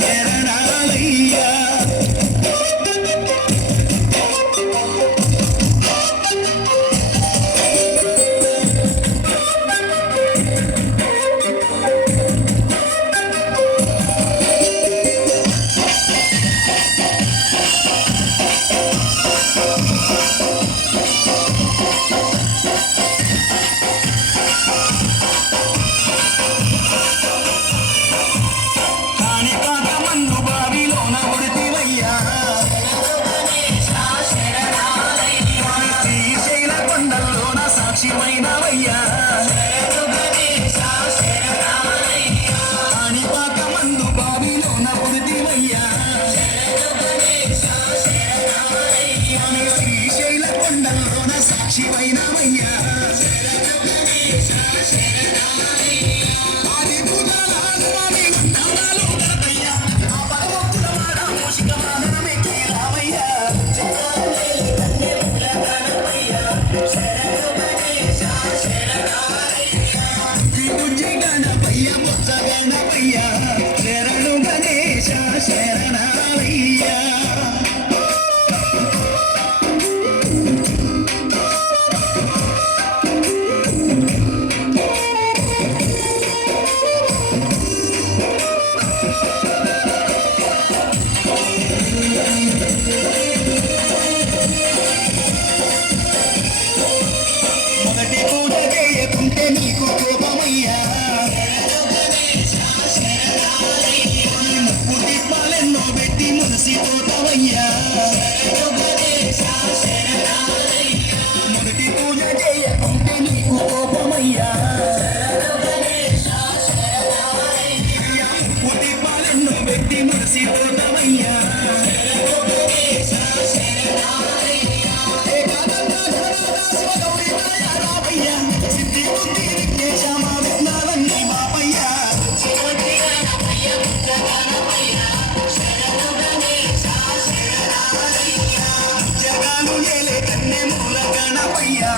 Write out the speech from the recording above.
yeah. Why not? necesito కన్నె మూల గణపయ్యా